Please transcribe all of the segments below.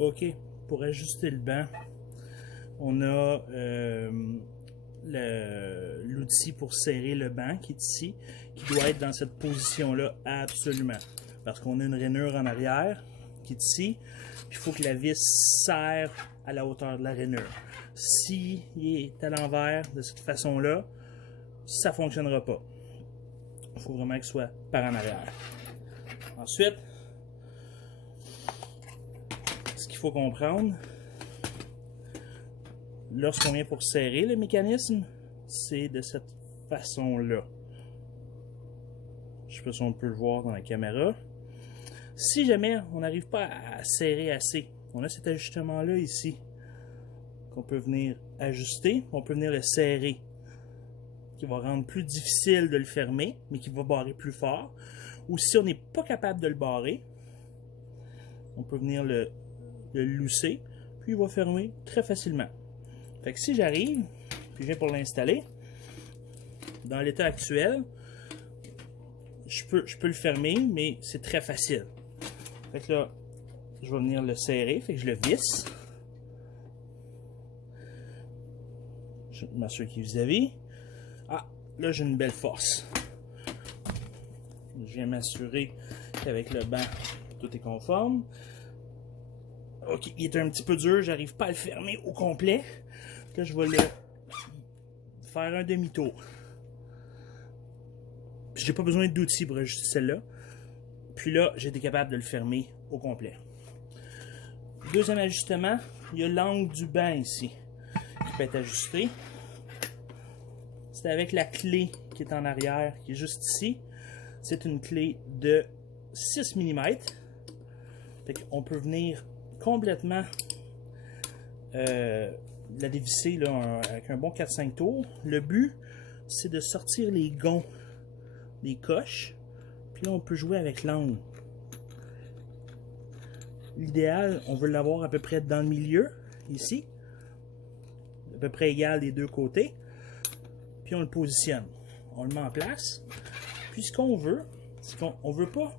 OK, pour ajuster le banc, on a l'outil pour serrer le banc qui est ici, qui doit être dans cette position-là absolument. Parce qu'on a une rainure en arrière qui est ici, puis il faut que la vis serre à la hauteur de la rainure. S'il est à l'envers de cette façon-là, ça ne fonctionnera pas. Il faut vraiment qu'il soit par en arrière. Ensuite, ce qu'il faut comprendre, lorsqu'on vient pour serrer le mécanisme, c'est de cette façon-là. Je ne sais pas si on peut le voir dans la caméra. Si jamais on n'arrive pas à serrer assez, on a cet ajustement-là ici, qu'on peut venir ajuster, on peut venir le serrer, qui va rendre plus difficile de le fermer, mais qui va barrer plus fort. Ou si on n'est pas capable de le barrer, on peut venir le lousser, puis il va fermer très facilement. Fait que si j'arrive, puis je viens pour l'installer, dans l'état actuel, je peux le fermer, mais c'est très facile. Fait que là, je vais venir le serrer, fait que je le visse. Je m'assure qu'il est vis-à-vis. Ah, là j'ai une belle force. Je viens m'assurer qu'avec le banc, tout est conforme. Ok, il est un petit peu dur, j'arrive pas à le fermer au complet. Là, je vais le faire un demi-tour. J'ai pas besoin d'outils pour ajuster celle-là. Puis là, j'ai été capable de le fermer au complet. Deuxième ajustement, il y a l'angle du banc ici qui peut être ajusté. C'est avec la clé qui est en arrière, qui est juste ici. C'est une clé de 6 mm. On peut venir complètement la dévisser là, avec un bon 4-5 tours. Le but, c'est de sortir les gonds des coches. Puis là, on peut jouer avec l'angle. L'idéal, on veut l'avoir à peu près dans le milieu, ici. À peu près égal des deux côtés. Puis on le positionne. On le met en place. Puis ce qu'on veut, c'est qu'on ne veut pas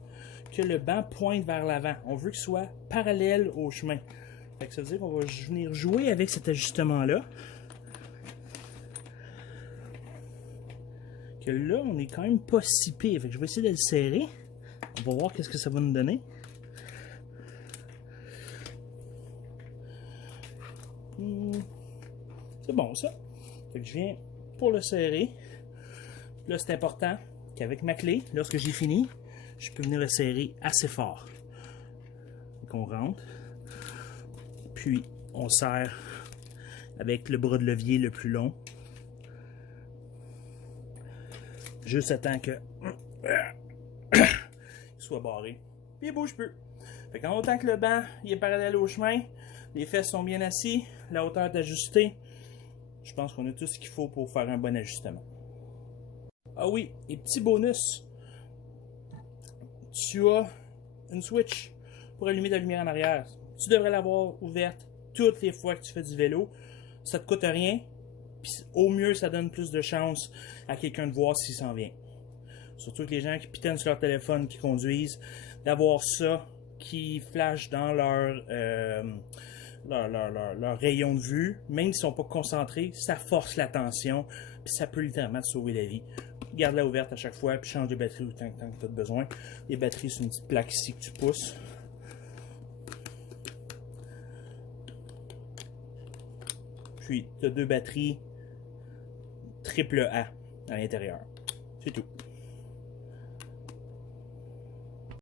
que le banc pointe vers l'avant. On veut qu'il soit parallèle au chemin. Fait que ça veut dire qu'on va venir jouer avec cet ajustement-là. Que là, on est quand même pas si pire. Fait que je vais essayer de le serrer. On va voir qu'est-ce que ça va nous donner. C'est bon ça. Fait que je viens pour le serrer. Là, c'est important qu'avec ma clé, lorsque j'ai fini, je peux venir le serrer assez fort. On rentre. Puis, on serre avec le bras de levier le plus long. Juste à temps que il soit barré. Puis il bouge plus. Fait qu'en autant que le banc il est parallèle au chemin, les fesses sont bien assis, la hauteur est ajustée, je pense qu'on a tout ce qu'il faut pour faire un bon ajustement. Ah oui, et petit bonus, tu as une switch pour allumer la lumière en arrière. Tu devrais l'avoir ouverte toutes les fois que tu fais du vélo. Ça te coûte rien. Puis au mieux, ça donne plus de chance à quelqu'un de voir s'il s'en vient. Surtout que les gens qui pitonnent sur leur téléphone, qui conduisent, d'avoir ça qui flash dans leur rayon de vue, même s'ils ne sont pas concentrés, ça force l'attention, puis ça peut littéralement te sauver la vie. Garde-la ouverte à chaque fois, puis change de batterie autant que tu as besoin. Les batteries, c'est une petite plaque ici que tu pousses. Puis, tu as deux batteries AAA à l'intérieur. C'est tout.